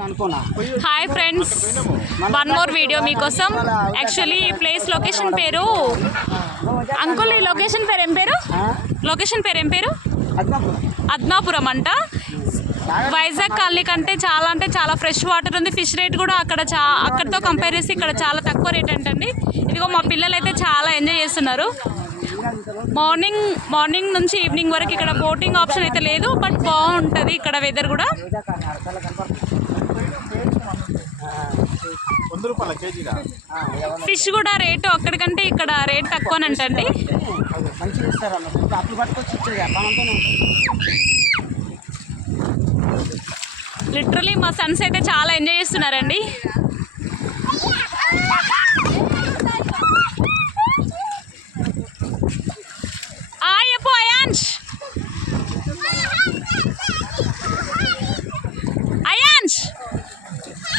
Hi friends, one more video మీకోసం. Actually ఈ place location పేరు అంకుల్, ఈ లొకేషన్ పేరు ఏం పేరు? లొకేషన్ పేరు ఏం పేరు? అద్నాపురం అంట. వైజాగ్ కాలనీ కంటే చాలా ఫ్రెష్ వాటర్ ఉంది. ఫిష్ రేట్ కూడా అక్కడితో కంపేర్ చేసి ఇక్కడ చాలా తక్కువ రేట్ అంటండి. ఇదిగో మా పిల్లలు అయితే చాలా ఎంజాయ్ చేస్తున్నారు. మార్నింగ్ నుంచి ఈవినింగ్ వరకు ఇక్కడ బోటింగ్ ఆప్షన్ అయితే లేదు, బట్ బాగుంటుంది ఇక్కడ వెదర్ కూడా. ఫిష్ కూడా రేటు అక్కడికంటే ఇక్కడ రేట్ తక్కువనంటండి. లిటరలీ మా సన్స్ అయితే చాలా ఎంజాయ్ చేస్తున్నారండి.